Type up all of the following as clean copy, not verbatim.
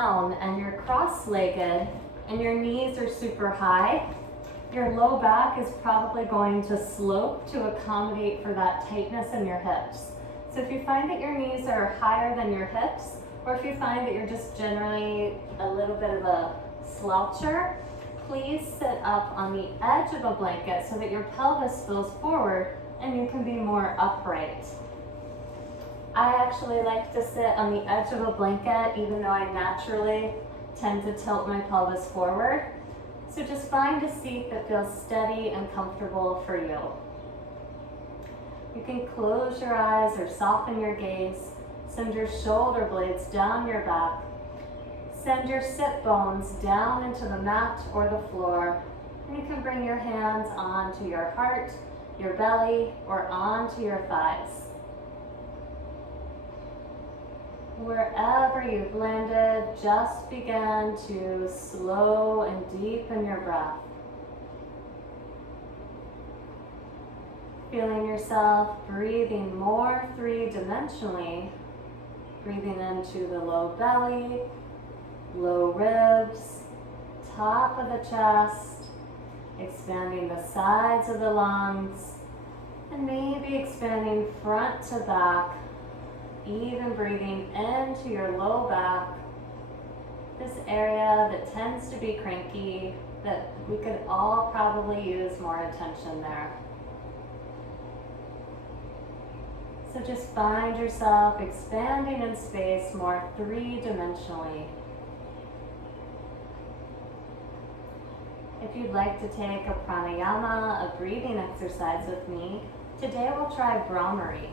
down and you're cross-legged and your knees are super high, your low back is probably going to slope to accommodate for that tightness in your hips. So if you find that your knees are higher than your hips, or if you find that you're just generally a little bit of a sloucher, please sit up on the edge of a blanket so that your pelvis spills forward and you can be more upright. I actually like to sit on the edge of a blanket even though I naturally tend to tilt my pelvis forward. So just find a seat that feels steady and comfortable for you. You can close your eyes or soften your gaze. Send your shoulder blades down your back. Send your sit bones down into the mat or the floor. And you can bring your hands onto your heart, your belly, or onto your thighs. Wherever you've landed, just begin to slow and deepen your breath. Feeling yourself breathing more three-dimensionally, breathing into the low belly, low ribs, top of the chest, expanding the sides of the lungs, and maybe expanding front to back, even breathing into your low back, this area that tends to be cranky, that we could all probably use more attention there. So just find yourself expanding in space more three-dimensionally. If you'd like to take a pranayama, a breathing exercise with me, today we'll try Brahmari.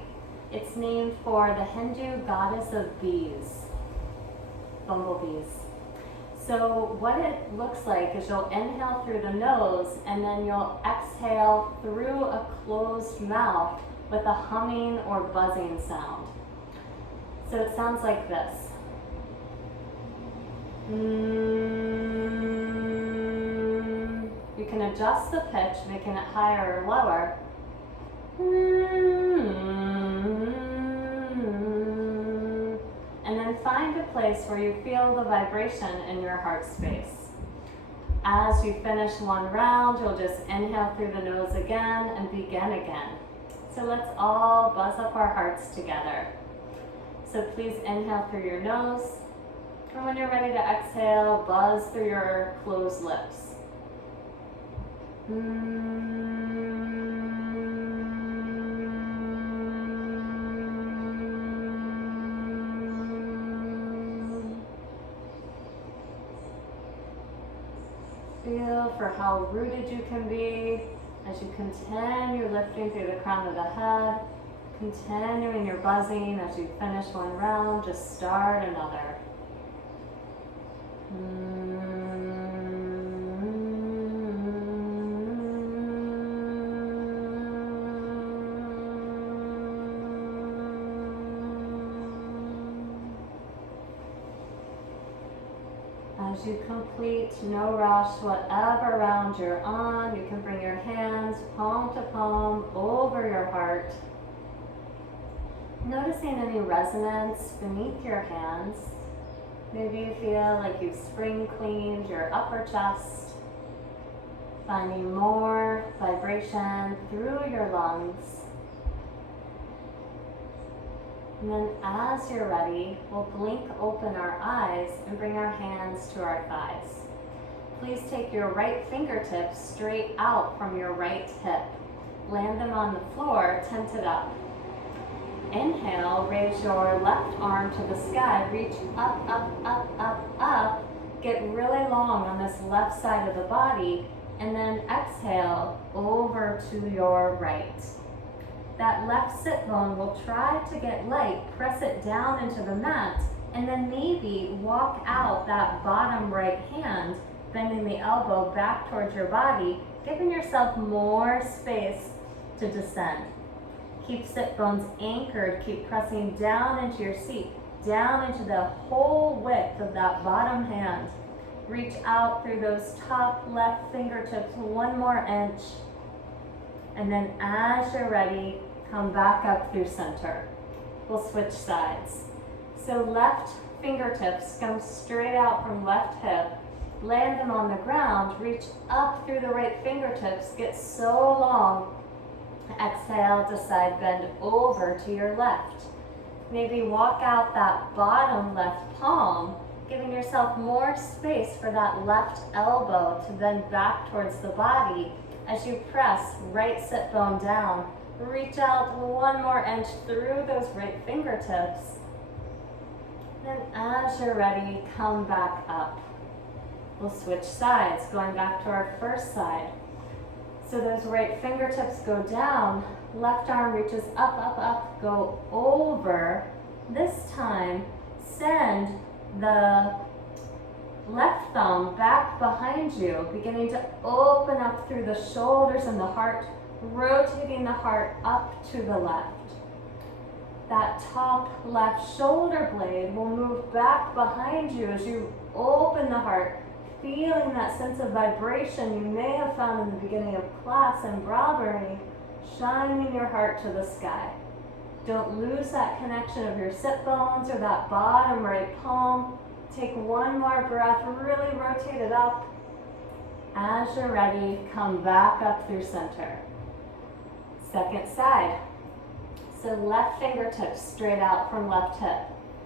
It's named for the Hindu goddess of bees, bumblebees. So what it looks like is you'll inhale through the nose and then you'll exhale through a closed mouth with a humming or buzzing sound. So it sounds like this. You can adjust the pitch, making it higher or lower. And then find a place where you feel the vibration in your heart space. As you finish one round, you'll just inhale through the nose again and begin again. So let's all buzz up our hearts together. So please inhale through your nose, and when you're ready to exhale, buzz through your closed lips. Feel for how rooted you can be as you continue lifting through the crown of the head, continuing your buzzing as you finish one round, just start another. As you complete, no rush, whatever round you're on, you can bring your hands palm to palm over your heart. Noticing any resonance beneath your hands. Maybe you feel like you've spring cleaned your upper chest, finding more vibration through your lungs. And then as you're ready, we'll blink open our eyes and bring our hands to our thighs. Please take your right fingertips straight out from your right hip. Land them on the floor, tented up. Inhale, raise your left arm to the sky, reach up, up, up, up, up. Get really long on this left side of the body, and then exhale over to your right. That left sit bone will try to get light, press it down into the mat, and then maybe walk out that bottom right hand, bending the elbow back towards your body, giving yourself more space to descend. Keep sit bones anchored, keep pressing down into your seat, down into the whole width of that bottom hand. Reach out through those top left fingertips one more inch. And then as you're ready, come back up through center. We'll switch sides. So left fingertips come straight out from left hip. Land them on the ground. Reach up through the right fingertips. Get so long. Exhale to side bend over to your left. Maybe walk out that bottom left palm, giving yourself more space for that left elbow to bend back towards the body as you press right sit bone down. Reach out one more inch through those right fingertips. Then as you're ready, come back up. We'll switch sides, going back to our first side. So those right fingertips go down, left arm reaches up, up, up, go over. This time, send the left thumb back behind you, beginning to open up through the shoulders and the heart, rotating the heart up to the left. That top left shoulder blade will move back behind you as you open the heart, feeling that sense of vibration you may have found in the beginning of class in Brawberry, shining your heart to the sky. Don't lose that connection of your sit bones or that bottom right palm. Take one more breath, really rotate it up. As you're ready, come back up through center. Second side. So left fingertips straight out from left hip.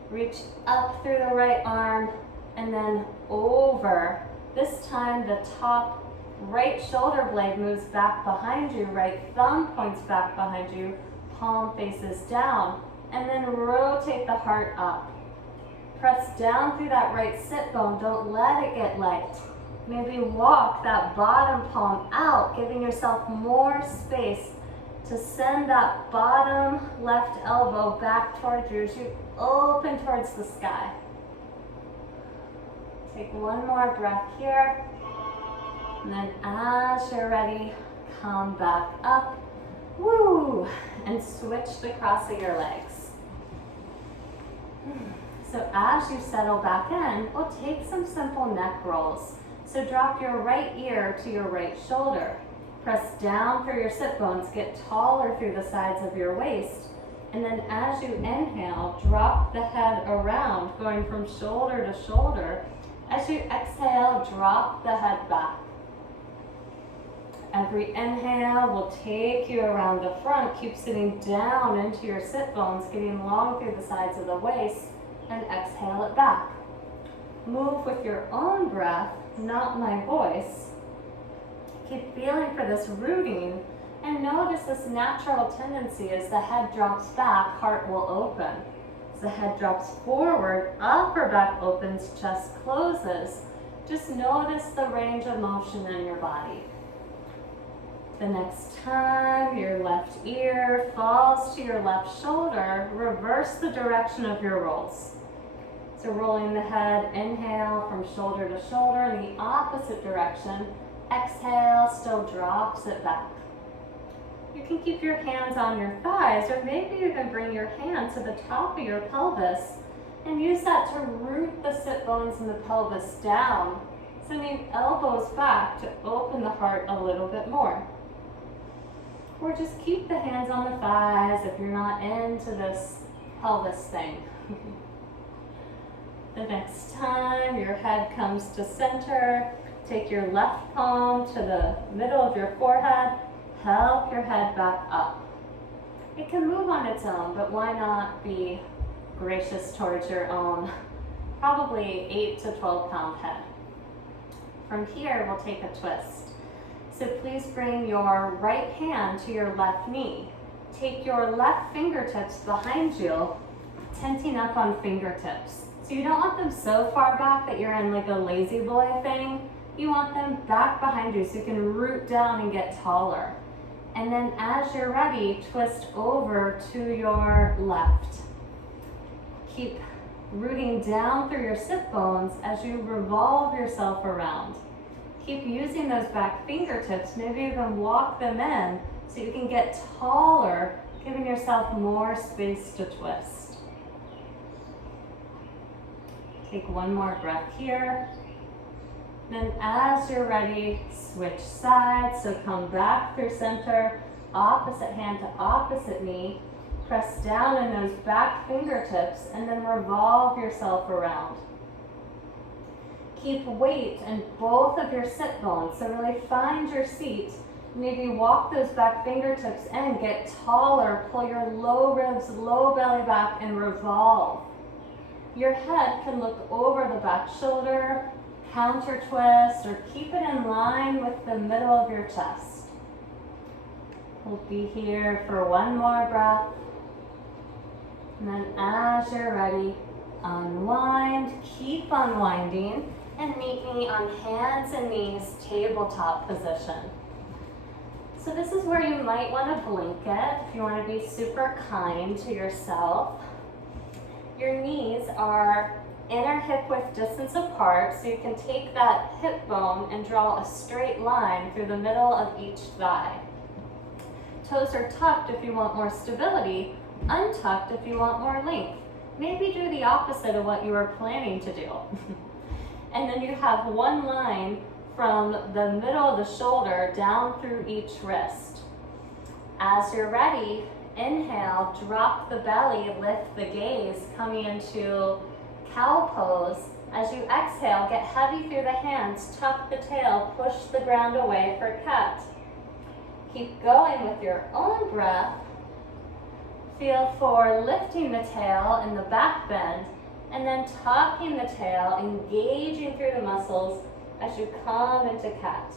Reach up through the right arm and then over. This time the top right shoulder blade moves back behind you, right thumb points back behind you, palm faces down, and then rotate the heart up. Press down through that right sit bone, don't let it get light. Maybe walk that bottom palm out, giving yourself more space to send that bottom left elbow back towards you as you open towards the sky. Take one more breath here. And then as you're ready, come back up. Woo! And switch the cross of your legs. So as you settle back in, we'll take some simple neck rolls. So drop your right ear to your right shoulder. Press down through your sit bones, get taller through the sides of your waist. And then as you inhale, drop the head around, going from shoulder to shoulder. As you exhale, drop the head back. Every inhale will take you around the front. Keep sitting down into your sit bones, getting long through the sides of the waist, and exhale it back. Move with your own breath, not my voice. Keep feeling for this rooting, and notice this natural tendency as the head drops back, heart will open. As the head drops forward, upper back opens, chest closes. Just notice the range of motion in your body. The next time your left ear falls to your left shoulder, reverse the direction of your rolls. So rolling the head, inhale from shoulder to shoulder in the opposite direction. Exhale, still drops it back. You can keep your hands on your thighs, or maybe even bring your hand to the top of your pelvis and use that to root the sit bones and the pelvis down, sending elbows back to open the heart a little bit more. Or just keep the hands on the thighs if you're not into this pelvis thing. The next time your head comes to center, take your left palm to the middle of your forehead, help your head back up. It can move on its own, but why not be gracious towards your own, probably 8 to 12 pound head. From here, we'll take a twist. So please bring your right hand to your left knee. Take your left fingertips behind you, tenting up on fingertips. So you don't want them so far back that you're in like a lazy boy thing. You want them back behind you so you can root down and get taller. And then as you're ready, twist over to your left. Keep rooting down through your sit bones as you revolve yourself around. Keep using those back fingertips, maybe even walk them in so you can get taller, giving yourself more space to twist. Take one more breath here. Then as you're ready, switch sides. So come back through center, opposite hand to opposite knee. Press down in those back fingertips and then revolve yourself around. Keep weight in both of your sit bones, so really find your seat. Maybe walk those back fingertips in, get taller, pull your low ribs, low belly back, and revolve. Your head can look over the back shoulder, counter twist, or keep it in line with the middle of your chest. We'll be here for one more breath. And then as you're ready, unwind, keep unwinding, and meet me on hands and knees, tabletop position. So this is where you might want to blink it if you want to be super kind to yourself. Your knees are inner hip width distance apart, so you can take that hip bone and draw a straight line through the middle of each thigh. Toes are tucked if you want more stability, untucked if you want more length. Maybe do the opposite of what you were planning to do. And then you have one line from the middle of the shoulder down through each wrist. As you're ready, inhale, drop the belly, lift the gaze, coming into cow pose. As you exhale, get heavy through the hands, tuck the tail, push the ground away for cat. Keep going with your own breath. Feel for lifting the tail in the back bend, and then tucking the tail, engaging through the muscles as you come into cat.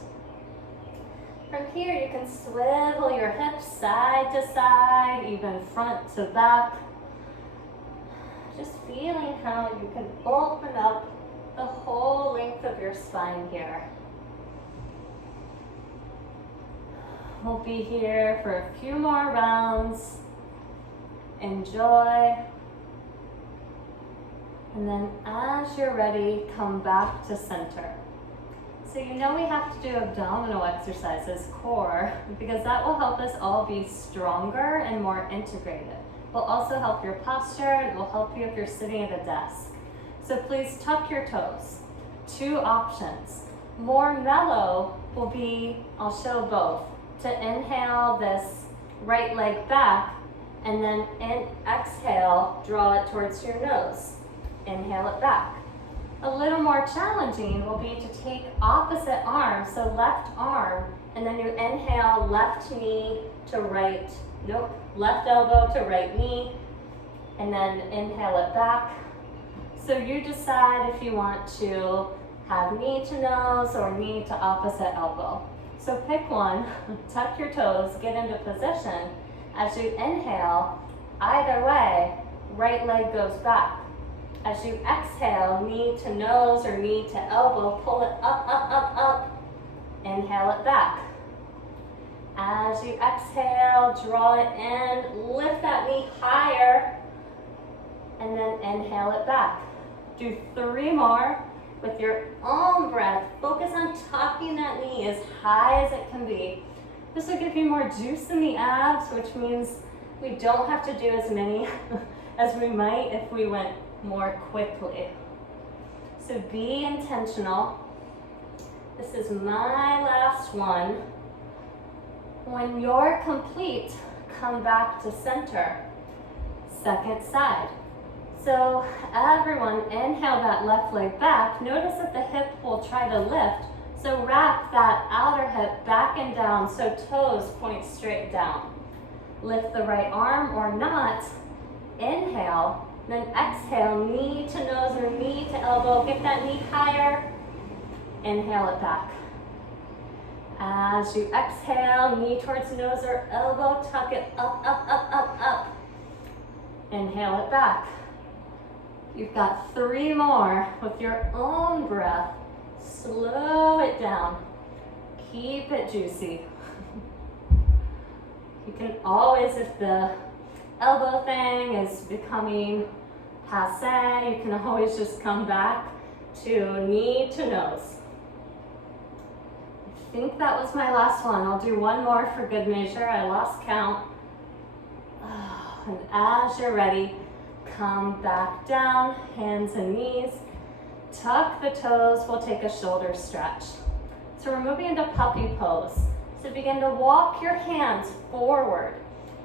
From here, you can swivel your hips side to side, even front to back. Just feeling how you can open up the whole length of your spine here. We'll be here for a few more rounds. Enjoy. And then as you're ready, come back to center. So you know we have to do abdominal exercises, core, because that will help us all be stronger and more integrated. Will also help your posture, and will help you if you're sitting at a desk. So please tuck your toes. Two options. More mellow will be, I'll show both, to inhale this right leg back, and then exhale, draw it towards your nose. Inhale it back. A little more challenging will be to take opposite arm, so left arm, and then you inhale left knee to right, left elbow to right knee, and then inhale it back. So you decide if you want to have knee to nose or knee to opposite elbow. So pick one, tuck your toes, get into position. As you inhale, either way, right leg goes back. As you exhale, knee to nose or knee to elbow, pull it up, up, up, up. Inhale it back. As you exhale, draw it in, lift that knee higher, and then inhale it back. Do 3 more with your own breath. Focus on tucking that knee as high as it can be. This will give you more juice in the abs, which means we don't have to do as many as we might if we went more quickly. So be intentional. This is my last one. When you're complete, come back to center. Second side. So everyone inhale that left leg back. Notice that the hip will try to lift. So wrap that outer hip back and down so toes point straight down. Lift the right arm or not. Inhale. Then exhale, knee to nose or knee to elbow. Get that knee higher. Inhale it back. As you exhale, knee towards nose or elbow, tuck it up, up, up, up, up. Inhale it back. You've got 3 more with your own breath. Slow it down. Keep it juicy. You can always, if the elbow thing is becoming passé, you can always just come back to knee to nose. I think that was my last one. I'll do one more for good measure. I lost count. And as you're ready, come back down, hands and knees. Tuck the toes, we'll take a shoulder stretch. So we're moving into puppy pose. So begin to walk your hands forward.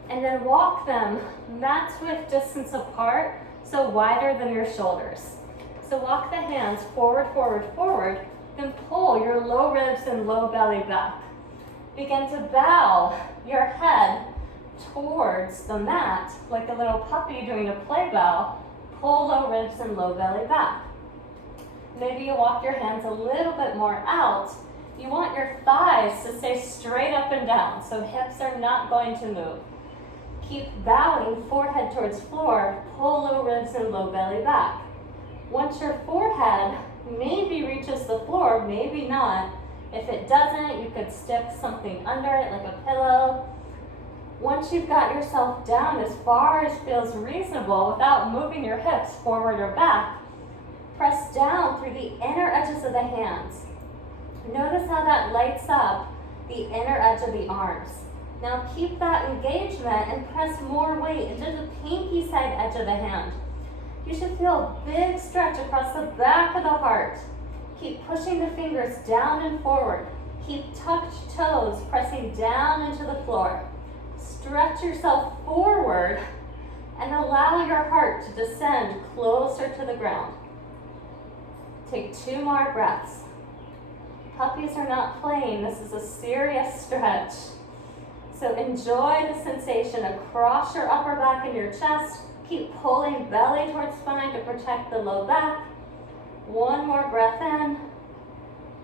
And then walk them mat width distance apart, so wider than your shoulders. So walk the hands forward, forward, forward, then pull your low ribs and low belly back. Begin to bow your head towards the mat, like a little puppy doing a play bow. Pull low ribs and low belly back. Maybe you walk your hands a little bit more out. You want your thighs to stay straight up and down, so hips are not going to move. Keep bowing forehead towards floor, pull low ribs and low belly back. Once your forehead maybe reaches the floor, maybe not. If it doesn't, you could stick something under it like a pillow. Once you've got yourself down as far as feels reasonable without moving your hips forward or back, press down through the inner edges of the hands. Notice how that lights up the inner edge of the arms. Now keep that engagement and press more weight into the pinky side edge of the hand. You should feel a big stretch across the back of the heart. Keep pushing the fingers down and forward. Keep tucked toes pressing down into the floor. Stretch yourself forward and allow your heart to descend closer to the ground. Take 2 more breaths. Puppies are not playing. This is a serious stretch. So enjoy the sensation across your upper back and your chest. Keep pulling belly towards spine to protect the low back. 1 more breath in.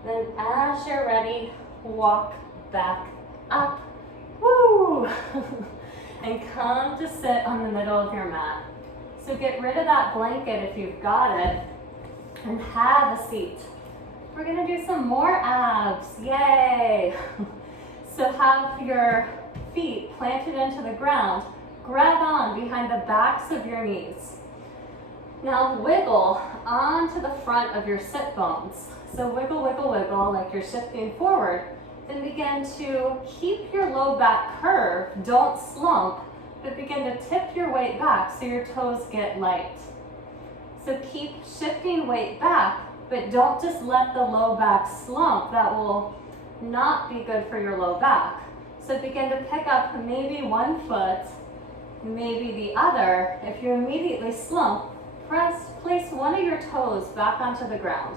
Then as you're ready, walk back up. Woo! And come to sit on the middle of your mat. So get rid of that blanket if you've got it and have a seat. We're gonna do some more abs, yay! So have your feet planted into the ground. Grab on behind the backs of your knees. Now wiggle onto the front of your sit bones. So wiggle, wiggle, wiggle like you're shifting forward. Then begin to keep your low back curved. Don't slump, but begin to tip your weight back so your toes get light. So keep shifting weight back, but don't just let the low back slump. That will not be good for your low back. So begin to pick up maybe one foot, maybe the other. If you immediately slump, place one of your toes back onto the ground.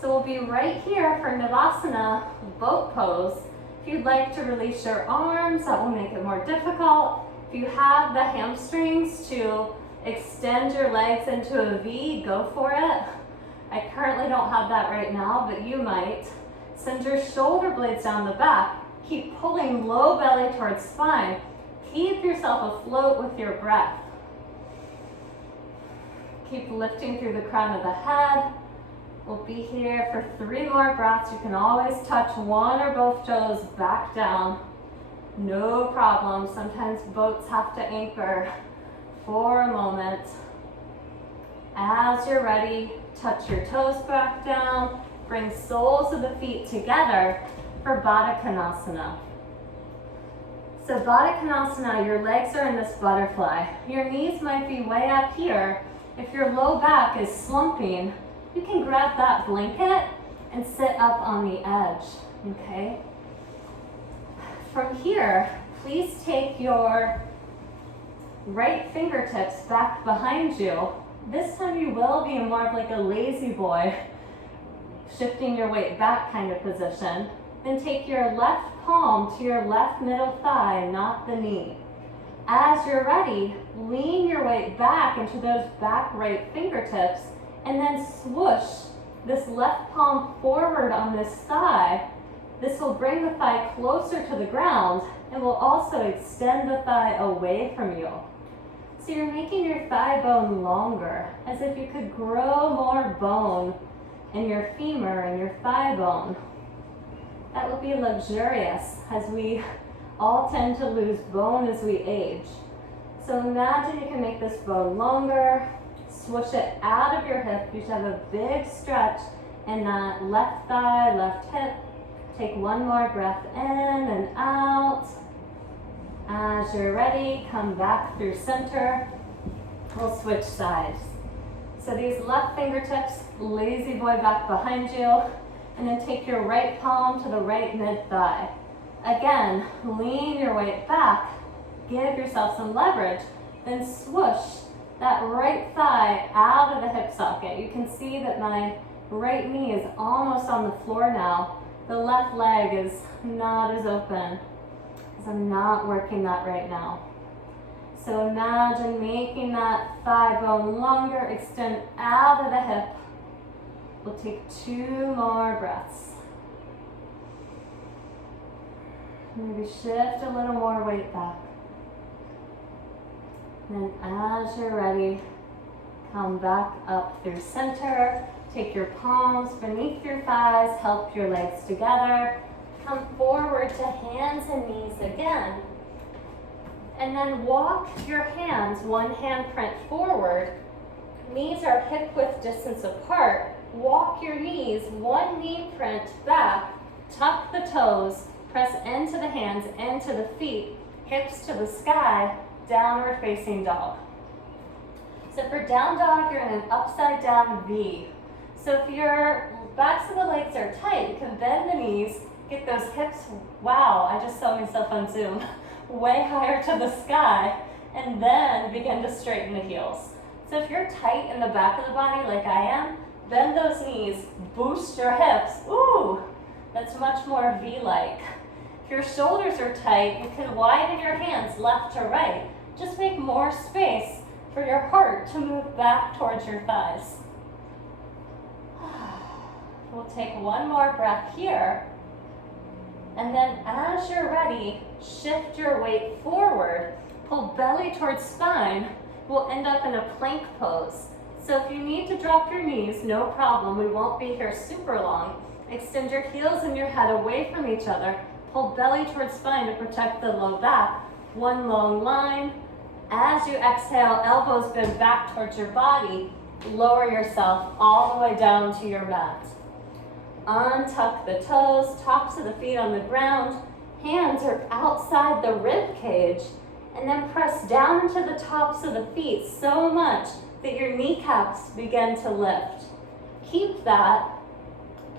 So we'll be right here for Navasana, boat pose. If you'd like to release your arms, that will make it more difficult. If you have the hamstrings to extend your legs into a V, go for it. I currently don't have that right now, but you might. Send your shoulder blades down the back. Keep pulling low belly towards spine. Keep yourself afloat with your breath. Keep lifting through the crown of the head. We'll be here for 3 more breaths. You can always touch one or both toes back down. No problem. Sometimes boats have to anchor for a moment. As you're ready, touch your toes back down. Bring soles of the feet together for Baddha Konasana. So Baddha Konasana, your legs are in this butterfly. Your knees might be way up here. If your low back is slumping, you can grab that blanket and sit up on the edge, okay? From here, please take your right fingertips back behind you. This time you will be in more of like a lazy boy, shifting your weight back kind of position. Then take your left palm to your left middle thigh, not the knee. As you're ready, lean your weight back into those back right fingertips and then swoosh this left palm forward on this thigh. This will bring the thigh closer to the ground and will also extend the thigh away from you. So you're making your thigh bone longer, as if you could grow more bone in your femur and your thigh bone. That will be luxurious, as we all tend to lose bone as we age. So imagine you can make this bone longer, swoosh it out of your hip. You should have a big stretch in that left thigh, left hip. Take 1 more breath in and out. As you're ready, come back through center. We'll switch sides. So these left fingertips, lazy boy back behind you, and then take your right palm to the right mid thigh. Again, lean your weight back, give yourself some leverage, then swoosh that right thigh out of the hip socket. You can see that my right knee is almost on the floor now. The left leg is not as open because I'm not working that right now. So imagine making that thigh bone longer, extend out of the hip. We'll take 2 more breaths. Maybe shift a little more weight back. Then as you're ready, come back up through center. Take your palms beneath your thighs, help your legs together. Come forward to hands and knees again. And then walk your hands, one hand print forward. Knees are hip width distance apart. Walk your knees, one knee print back. Tuck the toes, press into the hands, into the feet, hips to the sky, downward facing dog. So for down dog, you're in an upside down V. So if your backs of the legs are tight, you can bend the knees, get those hips, wow, I just saw myself on Zoom, way higher to the sky, and then begin to straighten the heels. So if you're tight in the back of the body like I am, bend those knees, boost your hips. Ooh, that's much more V-like. If your shoulders are tight, you can widen your hands left to right. Just make more space for your heart to move back towards your thighs. We'll take one more breath here. And then as you're ready, shift your weight forward, pull belly towards spine. We'll end up in a plank pose. So if you need to drop your knees, no problem. We won't be here super long. Extend your heels and your head away from each other. Pull belly towards spine to protect the low back. One long line. As you exhale, elbows bend back towards your body. Lower yourself all the way down to your mat. Untuck the toes, tops of the feet on the ground. Hands are outside the rib cage. And then press down into the tops of the feet so much that your kneecaps begin to lift. Keep that.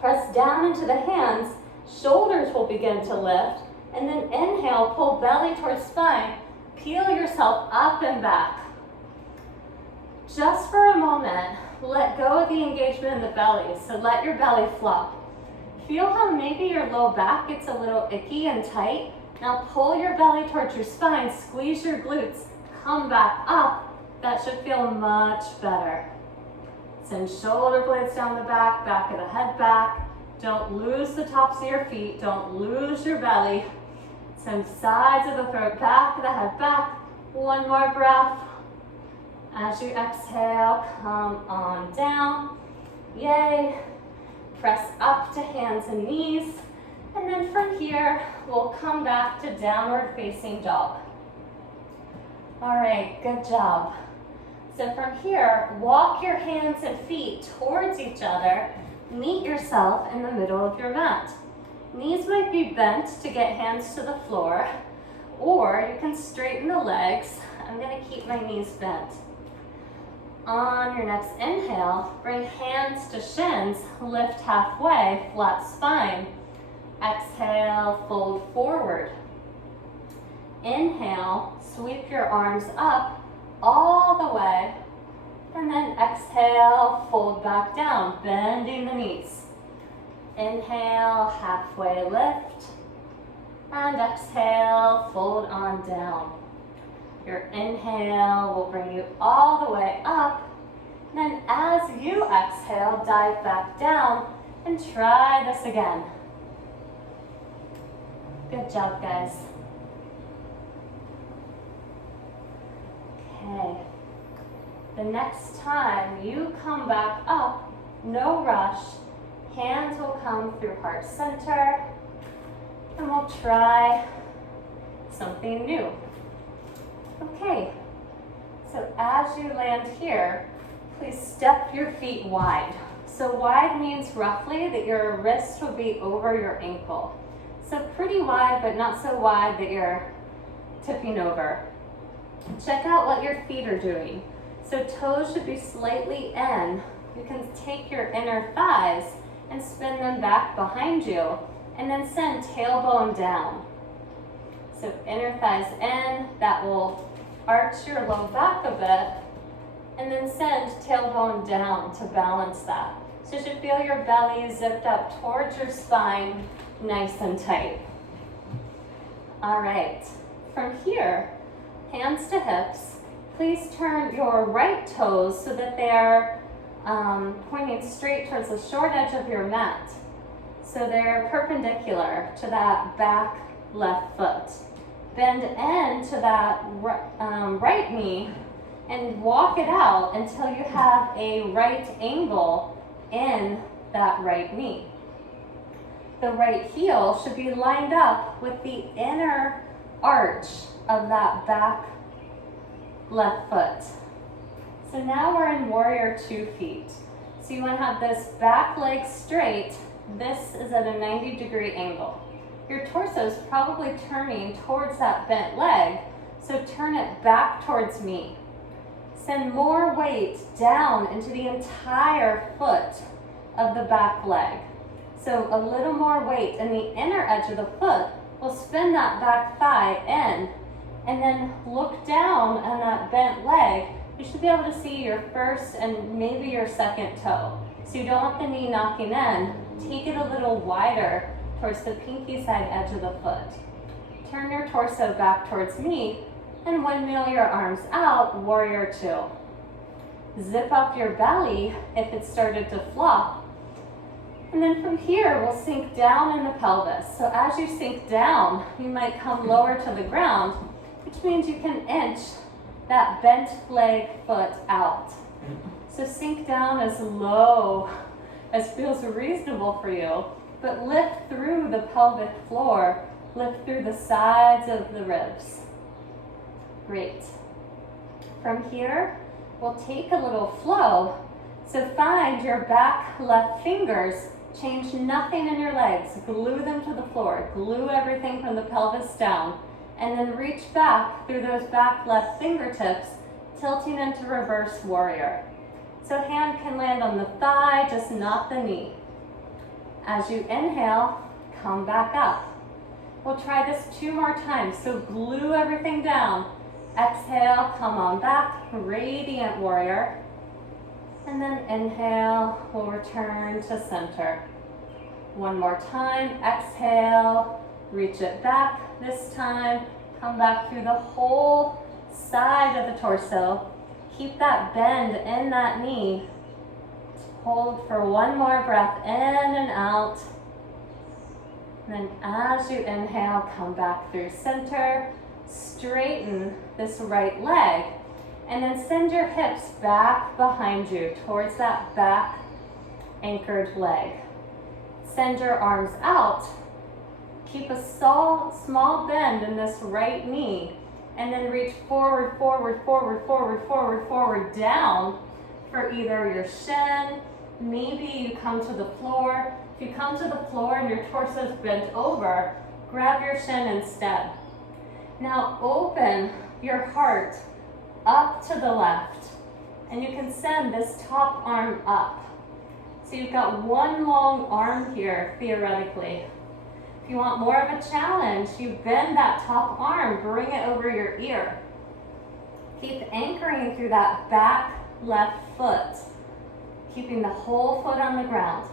Press down into the hands. Shoulders will begin to lift. And then inhale, pull belly towards spine. Peel yourself up and back. Just for a moment, let go of the engagement in the belly. So let your belly flop. Feel how maybe your low back gets a little icky and tight. Now pull your belly towards your spine, squeeze your glutes, come back up. That should feel much better. Send shoulder blades down the back, back of the head back. Don't lose the tops of your feet, don't lose your belly. Send sides of the throat, back of the head back. One more breath. As you exhale, come on down. Yay. Press up to hands and knees. And then from here, we'll come back to downward facing dog. All right, good job. So from here, walk your hands and feet towards each other. Meet yourself in the middle of your mat. Knees might be bent to get hands to the floor, or you can straighten the legs. I'm gonna keep my knees bent. On your next inhale, bring hands to shins, lift halfway, flat spine. Exhale, fold forward. Inhale, sweep your arms up all the way. And then exhale, fold back down, bending the knees. Inhale, halfway lift. And exhale, fold on down. Your inhale will bring you all the way up. Then as you exhale, dive back down and try this again. Good job, guys. Okay. The next time you come back up, no rush. Hands will come through heart center. And we'll try something new. Okay, so as you land here, please step your feet wide. So wide means roughly that your wrist will be over your ankle. So pretty wide, but not so wide that you're tipping over. Check out what your feet are doing. So toes should be slightly in. You can take your inner thighs and spin them back behind you, and then send tailbone down. So inner thighs in, that will arch your low back a bit, and then send tailbone down to balance that. So you should feel your belly zipped up towards your spine, nice and tight. All right, from here, hands to hips. Please turn your right toes so that they are pointing straight towards the short edge of your mat. So they're perpendicular to that back left foot. Bend into that right knee and walk it out until you have a right angle in that right knee. The right heel should be lined up with the inner arch of that back left foot. So now we're in warrior 2 feet. So you want to have this back leg straight. This is at a 90-degree angle. Your torso is probably turning towards that bent leg, so turn it back towards me. Send more weight down into the entire foot of the back leg. So a little more weight in the inner edge of the foot will spin that back thigh in, and then look down on that bent leg. You should be able to see your first and maybe your second toe. So you don't want the knee knocking in. Take it a little wider towards the pinky side edge of the foot. Turn your torso back towards me and windmill your arms out, warrior 2. Zip up your belly if it started to flop. And then from here, we'll sink down in the pelvis. So as you sink down, you might come lower to the ground, which means you can inch that bent leg foot out. So sink down as low as feels reasonable for you, but lift through the pelvic floor, lift through the sides of the ribs. Great. From here, we'll take a little flow. So find your back left fingers, change nothing in your legs, glue them to the floor, glue everything from the pelvis down, and then reach back through those back left fingertips, tilting into reverse warrior. So hand can land on the thigh, just not the knee. As you inhale, come back up. We'll try this 2 more times. So glue everything down. Exhale, come on back, radiant warrior. And then inhale, we'll return to center. 1 more time, exhale, reach it back. This time, come back through the whole side of the torso. Keep that bend in that knee. Hold for 1 more breath in and out. And then as you inhale, come back through center. Straighten this right leg. And then send your hips back behind you towards that back anchored leg. Send your arms out. Keep a small bend in this right knee. And then reach forward, forward, forward, forward, forward, forward, down for either your shin. Maybe you come to the floor. If you come to the floor and your torso is bent over, grab your shin instead. Now open your heart up to the left, and you can send this top arm up. So you've got 1 long arm here, theoretically. If you want more of a challenge, you bend that top arm, bring it over your ear. Keep anchoring through that back left foot, keeping the whole foot on the ground.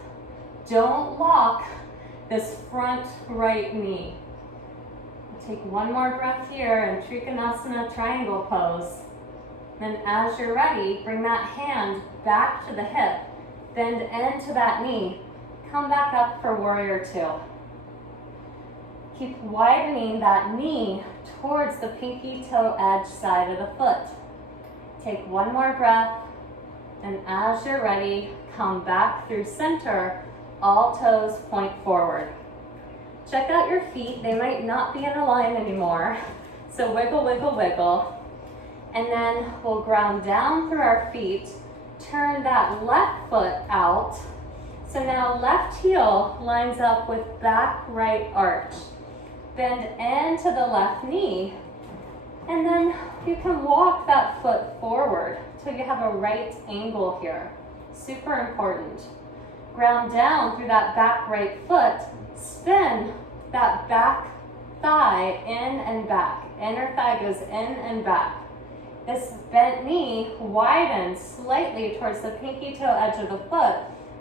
Don't lock this front right knee. Take 1 more breath here in Trikonasana triangle pose. Then as you're ready, bring that hand back to the hip, bend into that knee, come back up for warrior 2. Keep widening that knee towards the pinky toe edge side of the foot. Take 1 more breath, and as you're ready, come back through center, all toes point forward. Check out your feet, they might not be in a line anymore. So wiggle, wiggle, wiggle. And then we'll ground down through our feet, turn that left foot out. So now left heel lines up with back right arch. Bend into the left knee, and then you can walk that foot forward till you have a right angle here. Super important. Ground down through that back right foot, spin that back thigh in and back. Inner thigh goes in and back. This bent knee widens slightly towards the pinky toe edge of the foot.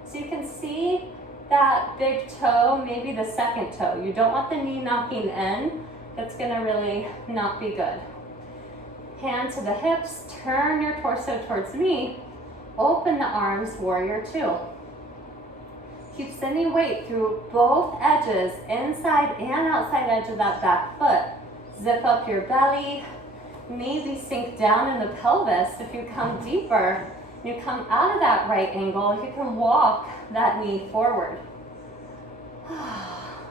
So you can see that big toe, maybe the second toe. You don't want the knee knocking in. That's gonna really not be good. Hand to the hips, turn your torso towards me. Open the arms, warrior two. Keep sending weight through both edges, inside and outside edge of that back foot. Zip up your belly, maybe sink down in the pelvis. If you come deeper, you come out of that right angle, you can walk that knee forward.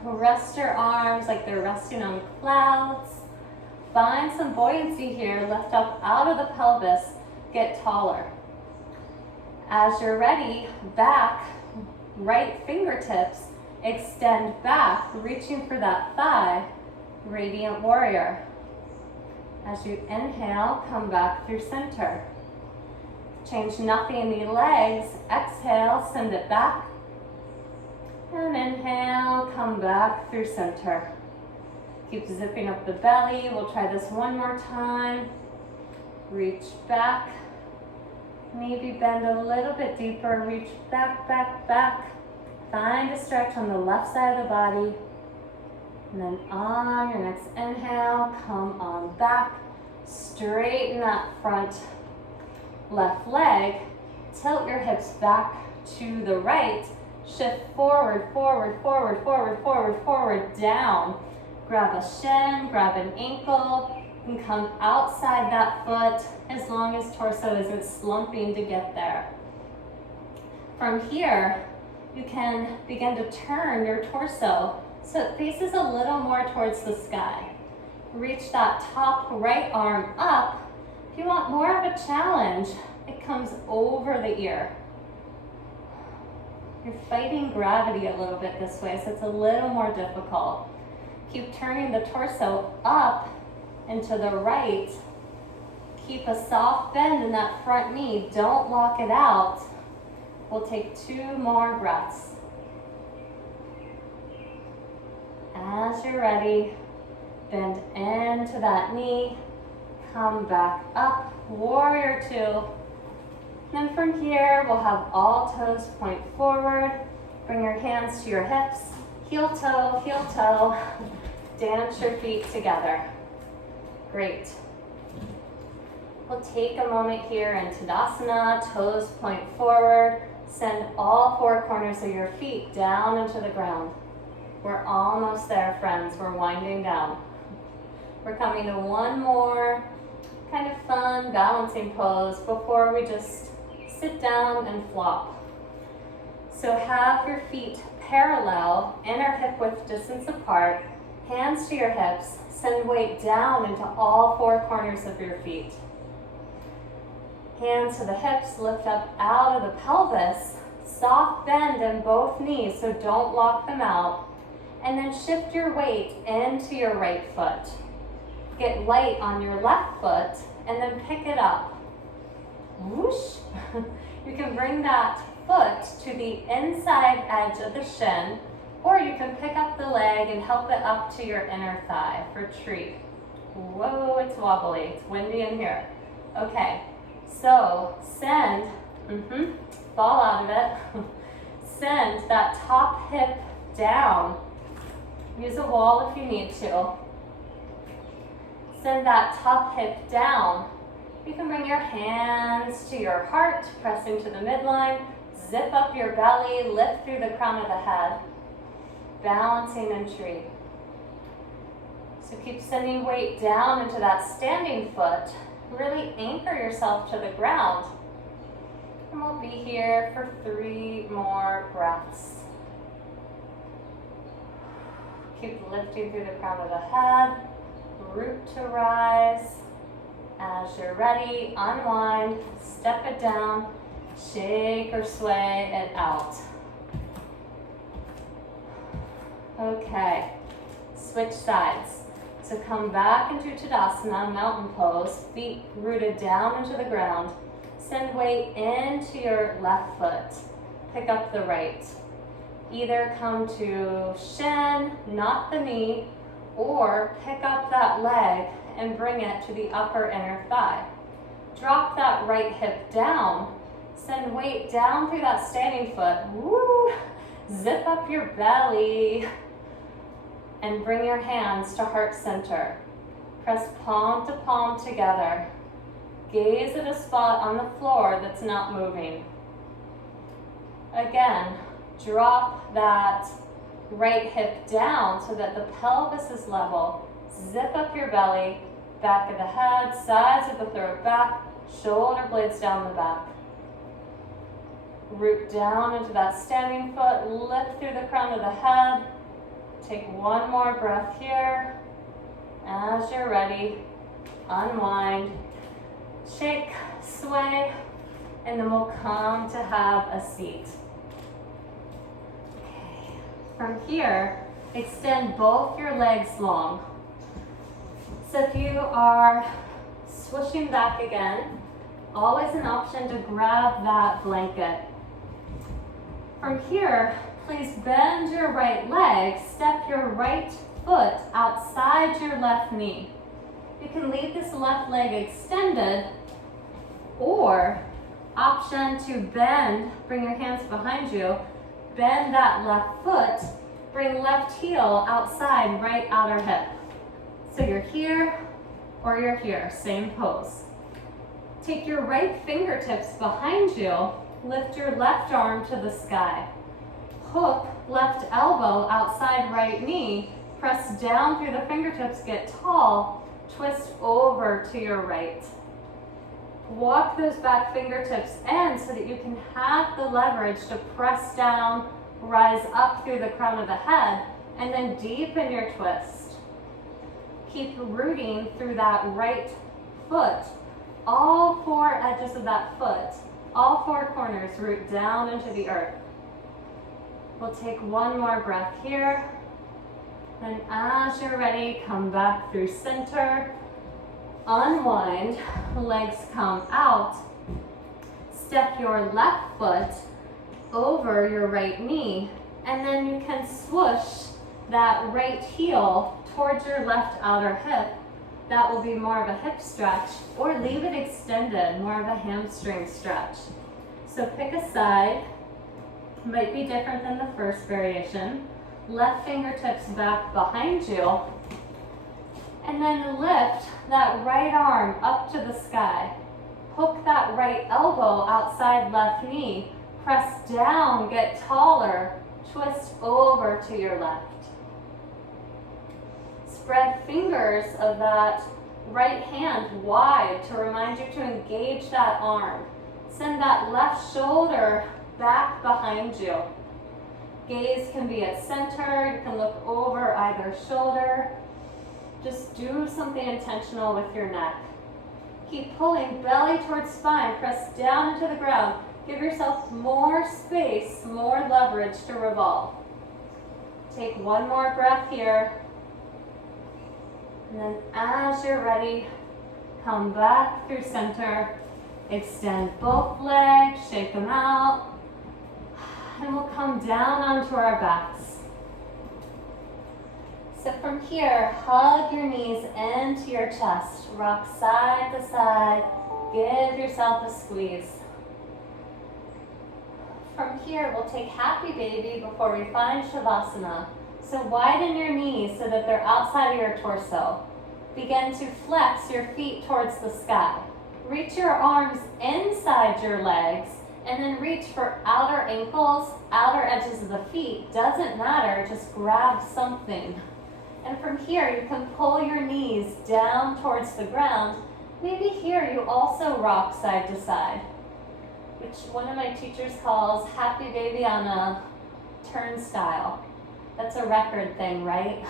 Rest your arms like they're resting on clouds. Find some buoyancy here, lift up out of the pelvis, get taller. As you're ready, back, right fingertips, extend back, reaching for that thigh, radiant warrior. As you inhale, come back through center. Change nothing in the legs, exhale, send it back. And inhale, come back through center. Keep zipping up the belly. We'll try this one more time. Reach back. Maybe bend a little bit deeper. Reach back, back, back. Find a stretch on the left side of the body. And then on your next inhale, come on back. Straighten that front left leg. Tilt your hips back to the right. Shift forward, forward, forward, forward, forward, forward, down. Grab a shin, grab an ankle, and come outside that foot as long as torso isn't slumping to get there. From here, you can begin to turn your torso so it faces a little more towards the sky. Reach that top right arm up. If you want more of a challenge, it comes over the ear. You're fighting gravity a little bit this way, so it's a little more difficult. Keep turning the torso up and to the right. Keep a soft bend in that front knee. Don't lock it out. We'll take 2 more breaths. As you're ready, bend into that knee. Come back up, warrior two. Then from here, we'll have all toes point forward. Bring your hands to your hips. Heel toe, dance your feet together. Great. We'll take a moment here in Tadasana, toes point forward. Send all 4 corners of your feet down into the ground. We're almost there, friends. We're winding down. We're coming to one more kind of fun balancing pose before we just sit down and flop. So have your feet parallel, inner hip width distance apart, hands to your hips, send weight down into all 4 corners of your feet. Hands to the hips, lift up out of the pelvis, soft bend in both knees, so don't lock them out. And then shift your weight into your right foot. Get light on your left foot, and then pick it up. Whoosh. You can bring that foot to the inside edge of the shin, or you can pick up the leg and help it up to your inner thigh for tree. Whoa, it's wobbly, it's windy in here. Okay, so send, fall out of it. Send that top hip down. Use a wall if you need to. Send that top hip down. You can bring your hands to your heart, pressing to the midline. Zip up your belly, lift through the crown of the head. Balancing in tree. So keep sending weight down into that standing foot. Really anchor yourself to the ground. And we'll be here for 3 more breaths. Keep lifting through the crown of the head. Root to rise. As you're ready, unwind, step it down, shake or sway it out. Okay, switch sides. So come back into Tadasana, mountain pose, feet rooted down into the ground. Send weight into your left foot. Pick up the right. Either come to shin, not the knee, Or pick up that leg and bring it to the upper inner thigh. Drop that right hip down. Send weight down through that standing foot. Woo! Zip up your belly. And bring your hands to heart center. Press palm to palm together. Gaze at a spot on the floor that's not moving. Again, drop that right hip down so that the pelvis is level. Zip up your belly, back of the head, sides of the throat back, shoulder blades down the back. Root down into that standing foot, lift through the crown of the head. Take one more breath here. As you're ready, unwind, shake, sway, and then we'll come to have a seat. Okay. From here, extend both your legs long. So if you are swooshing back again, always an option to grab that blanket. From here, please bend your right leg, step your right foot outside your left knee. You can leave this left leg extended, or option to bend, bring your hands behind you, bend that left foot, bring left heel outside right outer hip. So you're here or you're here, same pose. Take your right fingertips behind you, lift your left arm to the sky. Hook left elbow outside right knee, press down through the fingertips, get tall, twist over to your right. Walk those back fingertips in so that you can have the leverage to press down, rise up through the crown of the head, and then deepen your twist. Keep rooting through that right foot. All four edges of that foot, all four corners root down into the earth. We'll take one more breath here. Then as you're ready, come back through center. Unwind, legs come out. Step your left foot over your right knee, and then you can swoosh that right heel towards your left outer hip. That will be more of a hip stretch, or leave it extended, more of a hamstring stretch. So pick a side. Might be different than the first variation. Left fingertips back behind you. And then lift that right arm up to the sky. Hook that right elbow outside left knee. Press down, get taller. Twist over to your left. Spread fingers of that right hand wide to remind you to engage that arm. Send that left shoulder back behind you. Gaze can be at center. You can look over either shoulder. Just do something intentional with your neck. Keep pulling belly towards spine. Press down into the ground. Give yourself more space, more leverage to revolve. Take one more breath here. And then as you're ready, come back through center. Extend both legs, shake them out. And we'll come down onto our backs. So from here, hug your knees into your chest. Rock side to side. Give yourself a squeeze. From here, we'll take happy baby before we find Shavasana. So widen your knees so that they're outside of your torso. Begin to flex your feet towards the sky. Reach your arms inside your legs, and then reach for outer ankles, outer edges of the feet. Doesn't matter, just grab something. And from here, you can pull your knees down towards the ground. Maybe here you also rock side to side, which one of my teachers calls happy baby on a turnstile. That's a record thing, right?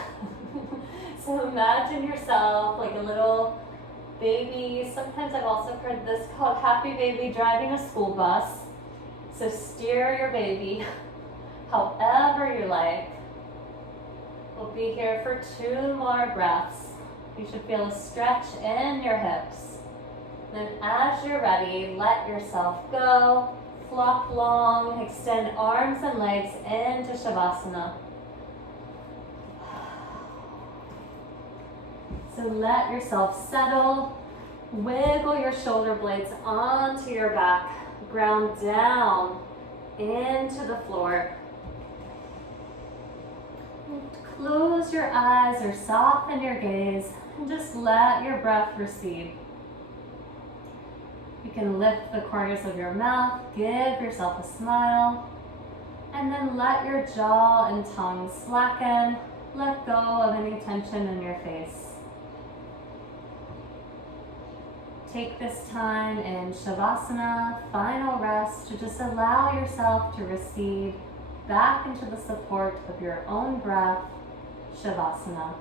So imagine yourself like a little baby. Sometimes I've also heard this called happy baby driving a school bus. So steer your baby however you like. We'll be here for 2 more breaths. You should feel a stretch in your hips. Then as you're ready, let yourself go. Flop long, extend arms and legs into Shavasana. So let yourself settle. Wiggle your shoulder blades onto your back. Ground down into the floor. Close your eyes or soften your gaze and just let your breath recede. You can lift the corners of your mouth, give yourself a smile, and then let your jaw and tongue slacken. Let go of any tension in your face. Take this time in Shavasana, final rest, to just allow yourself to recede back into the support of your own breath, Shavasana.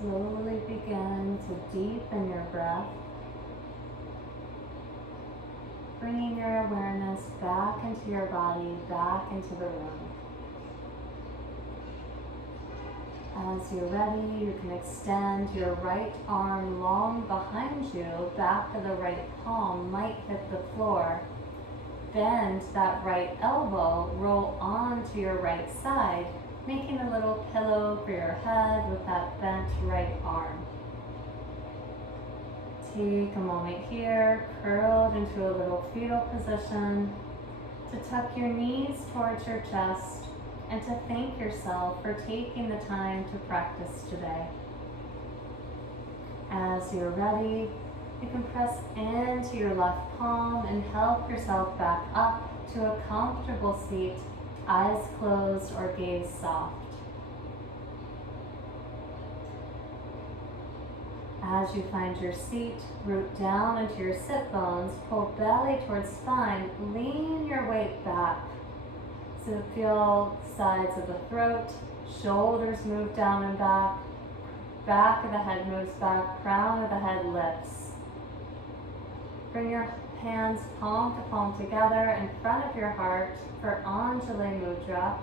Slowly begin to deepen your breath, bringing your awareness back into your body, back into the room. As you're ready, you can extend your right arm long behind you, back of the right palm might hit the floor. Bend that right elbow, roll onto your right side, making a little pillow for your head with that bent right arm. Take a moment here, curled into a little fetal position, to tuck your knees towards your chest and to thank yourself for taking the time to practice today. As you're ready, you can press into your left palm and help yourself back up to a comfortable seat, eyes closed or gaze soft. As you find your seat, root down into your sit bones, pull belly towards spine, lean your weight back. So feel sides of the throat, shoulders move down and back, back of the head moves back, crown of the head lifts. Bring your hands palm to palm together in front of your heart for Anjali Mudra.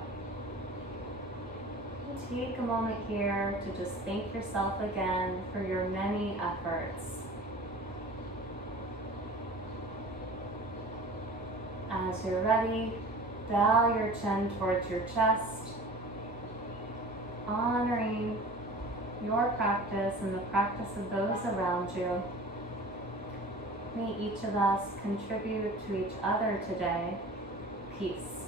Take a moment here to just thank yourself again for your many efforts. As you're ready, bow your chin towards your chest, honoring your practice and the practice of those around you. May each of us contribute to each other today. Peace.